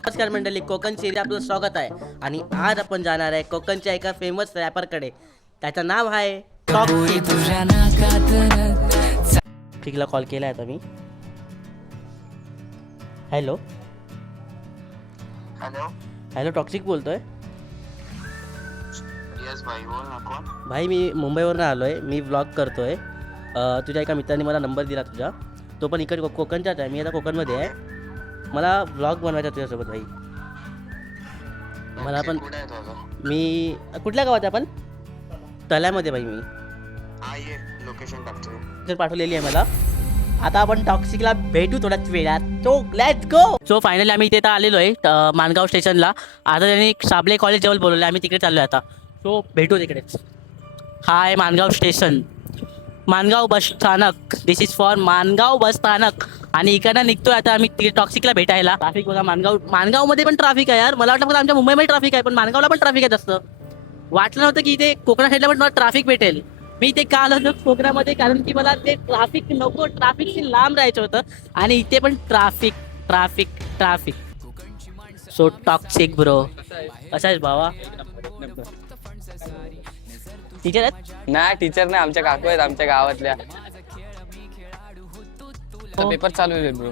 नमस्कार मंडळी, कोकण शेरी आपलं स्वागत आहे. आणि आज आपण जाणार आहे कोकणच्या एका फेमस रॅपरकडे. त्याचं नाव आहे टॉक्सिक. टॉक्सिकला कॉल केला आहे आता मी. Hello hello. हॅलो, टॉक्सिक बोलतोय. यस भाई, बोल ना. कोण? भाई, मी मुंबईवरून आलो आहे. मी व्लॉग करतोय. तुझ्या एका मित्राने मला नंबर दिला तुझा. तो पण इकडे कोकणचाच आहे. मी आता कोकणमध्ये आहे. मला व्लॉग बनवायचा तुझ्यासोबत भाई. मला पण कुठे आहे तो आता? मी कुठल्या गावात आहे आपण? तळ्यामध्ये भाई. मी हा, ये लोकेशन टाकतो. तर पाठवलेली आहे मला. आता आपण टॉक्सिकला भेटू थोड्याच वेळात. So let's go. So finally आम्ही इथे आलेलो आहे माणगाव स्टेशनला. आता त्यांनी साबले कॉलेज जवळ बोलवलं. आम्ही तिकडे चाललो आहे आता. सो भेटू तिकडेच. हा आहे माणगाव स्टेशन, माणगाव बस स्थानक. दिस इज फॉर माणगाव बस स्थानक. आणि इकडनं निघतोय आता आम्ही तिथे टॉक्सिकला भेटायला. ट्रॅफिक बघा, माणगावमध्ये पण ट्रॅफिक आहे यार. मला वाटलं फक्त आमच्या मुंबईमध्ये ट्रॅफिक आहे, पण माणगावला पण ट्रॅफिक आहे जास्त. वाटलं नव्हतं की इथे कोकणा साईडला पण मला ट्रॅफिक भेटेल. मी इथे का आलो कोकणामध्ये, कारण की मला ते ट्रॅफिक नको, ट्रॅफिकशी लांब राहायचं होतं. आणि इथे पण traffic traffic traffic. So toxic bro. कसा आहेस भावा? टीचर आहेत? नाही, टीचर नाही, आमच्या काकू आहेत आमच्या गावातल्या. पेपर चालू आहे ब्रो.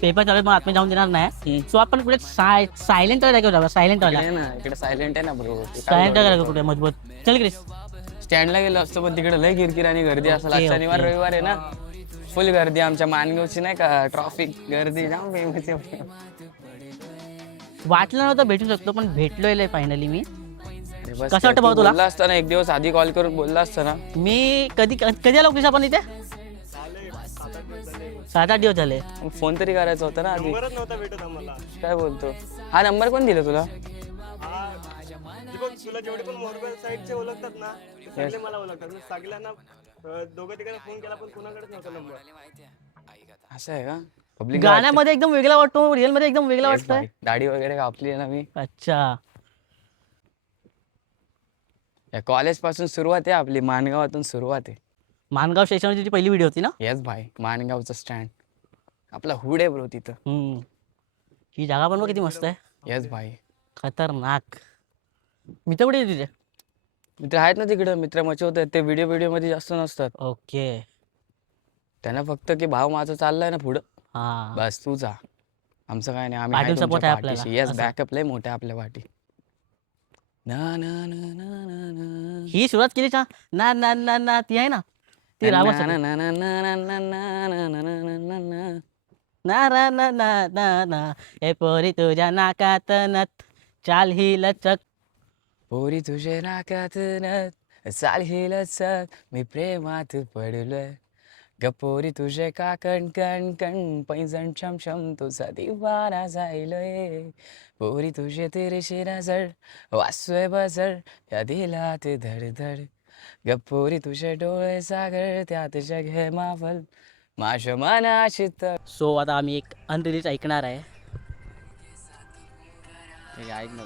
पेपर चालू मग आतमध्ये जाऊन देणार नाही. सो आपण कुठे सायलेंट वाला सायलेंट वाला आहे ना, इकडे सायलेंट आहे ना ब्रो. सायलेंट करायला कुठे मजबूत. चल क्रिस. स्टँडला गेलो असतो पण तिकडे लय किरकिर आणि गर्दी असेल. आज ओके. शनिवार रविवार आहे ना, फुल गर्दी. आमच्या मानगावची नाही का ट्रॉफिक गर्दी जाम फेमस आहे. वाटलं नव्हतं भेटू शकतो, पण भेटलोय फायनली मी. बस कसं वाटतं भाऊ तुला? बोलला असता ना एक दिवस आधी कॉल करून बोलला असता ना. मी कधी आलो क्रिस आपण इथे? 7-8 दिवस झाले. फोन तरी करायचा होता ना आधी. काय बोलतो? हा नंबर कोण दिला तुला? तुला जेवढे पण मोबाईल साईडचे ओळखतात ना, ते सगळे मला ओळखतात. मी सगळ्यांना दोघं तिघांना फोन केला, पण कोणाकडेच नव्हता नंबर. असं आहे का? पब्लिक गाण्यामध्ये एकदम वेगळा वाटतो, रिअल मध्ये एकदम वेगळा वाटतोय. दाढी वगैरे कापली आहे ना मी. अच्छा. या कॉलेज पासून सुरुवात आहे आपली, माणगावातून सुरुवात आहे. माणगाव स्टेशनवरची जी पहिली व्हिडिओ होती ना. येस भाई, माणगावचं स्टँड आपला हुड आहे ब्रो तिथं. ही जागा पण बघ किती मस्त आहे. येस भाई. खतरनाक. मित्र कुठे आहे तुझे? मित्र आहेत ना तिकडं, मित्र मचवतात. ते व्हिडिओ मध्ये जास्त नसतात. ओके. त्यांना फक्त की भाव माझा चाललाय ना पुढं, हा, बस तू जा. आमचं काय नाही, पाठीवर आम्ही support आहे आपल्याला, येस, असं. बॅकअप लय मोठ्या आपल्या पाठी. ना ना ना ना ना ना. ही सुरुवात केली का? ना ना ना ना ती आहे ना, ती रावत ना ना ना ना ना ना ना ना ना ना ना ना. ना ना ना ना ना ना. ए पोरी तुझ्या नाकात नथ, चाल ही लचक. पोरी तुझे नाकात नथ, चाल ही लचक, मी प्रेमात पडलोय. गपोरी तुझे का कण कण कण, पैंजण छमछम तुझा दिवाना जायलोय. पोरी तुझे तिरशी नजर, वासुय बजर, या दिलात धडधड. गपोरी तुझे डोळे सागर, त्यात जग हे मावल, माझ्या मनाची तर. सो आता आम्ही एक अनरिलीज ऐकणार आहे. ऐक ना.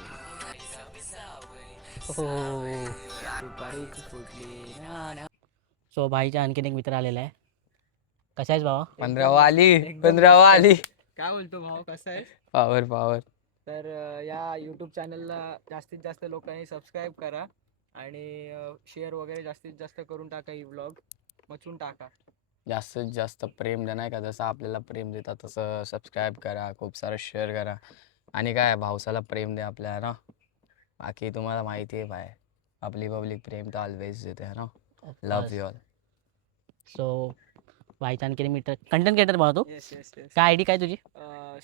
सो भाईचा आणखीन एक मित्र आलेला आहे. कसा आहेस भावा? 15वा आली. काय बोलतो भाऊ, कसा आहे? Power power. तर या यूट्यूब चॅनलला जास्तीत जास्त लोकांनी सबस्क्राईब करा आणि शेअर वगैरे जास्तीत जास्त करून टाका. ही व्लॉग मचून टाका. जास्तीत जास्त प्रेम द्या, नाही का? जसं आपल्याला प्रेम देतात तसं सबस्क्राईब करा, खूप सारं शेअर करा. आणि काय भावसाला प्रेम द्या आपल्या, ना. बाकी तुम्हाला माहिती आहे बाय, आपली पब्लिक प्रेम तर ऑलवेज देते, है ना. Love you all. सो भाईचा आणखीन एक मित्र, कंटेंट क्रिएटर भावा तू. Yes yes yes. काय आयडी काय तुझी?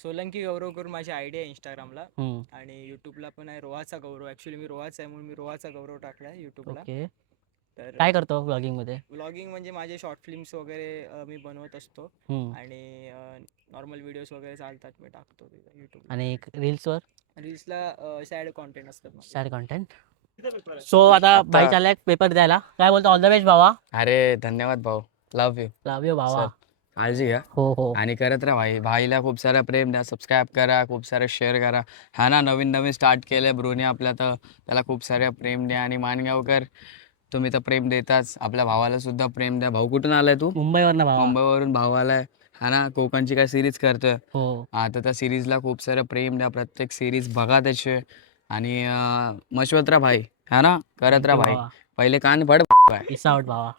सोलंकी गौरव करून माझी आयडी आहे इंस्टाग्रामला, हम्म. आणि यूट्यूबला पण आहे रोहाचा गौरव. ॲक्च्युली मी रोहाच आहे म्हणून मी रोहाचा गौरव टाकलाय यूट्यूबला. ओके. तर काय करतो ब्लॉगिंग मध्ये? व्लॉगिंग म्हणजे माझे शॉर्ट फिल्म्स वगैरे मी बनवत असतो, हम्म. आणि नॉर्मल व्हिडिओज वगैरे चालतात, मी टाकतो यूट्यूब. आणि रील्सवर रील्सला सॅड कॉन्टेंट असतात माझे. Sad content. सो आता भाई चाललाय पेपर द्यायला. काय बोलतो? ऑल द बेस्ट भावा. अरे धन्यवाद भाऊ, लव्ह यू. लव्ह यू भावा. काळजी घ्या हो हो. आणि करत राहा भाई. भाईला खूप सारं प्रेम द्या, सबस्क्राईब करा, खूप सारं शेअर करा. हा ना, नवीन नवीन स्टार्ट केलंय ब्रोने आपल्या, तर त्याला खूप सारं प्रेम द्या. आणि माणगावकर, तुम्ही तर प्रेम देताच, आपल्या भावाला सुद्धा प्रेम द्या. भाऊ कुठून आलाय तू? मुंबईवर ना भावा. मुंबईवरून भाऊ आलाय. हा ना कोकणची काय सिरीज करतोय हो आता त्या सिरीजला खूप सारं प्रेम द्या प्रत्येक सिरीज बघा त्याचे आणि मशवत राहा भाई हा ना करत राहा भाई भावा. पहिले कान पड Peace out भावा.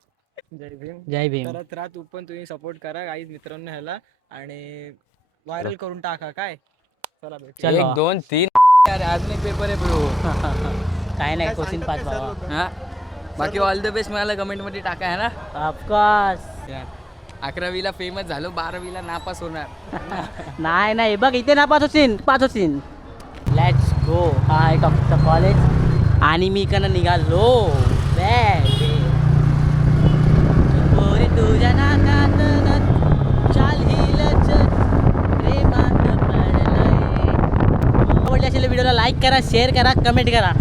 जय भीम. जय भीम. करत राहा तू पण, तुम्ही सपोर्ट करा काही मित्रांनो ह्याला आणि व्हायरल करून टाका काय. चला भेटू. चल 1 भावा. 2 3 यार आज नाही पेपर आहे ब्रो काय नाही काय क्वेश्चन सांगतात 5 काय सर भावा. लोकं? हा बाकी ऑल द बेस्ट मला कमेंट मध्ये टाका है ना ऑफकोर्स. यार 11वीला फेमस झालो 12वीला नापास होणार नाही नाही बघ इथे ना पाच होशील लेट्स गो. हा आहे डॉक्टर कॉलेज आणि मी इकडनं निघालो पोरी तुझ्या नाकात नथ, चालहीलच प्रेमात पडलंय. आवडली असेल व्हिडिओला लाईक करा शेअर करा कमेंट करा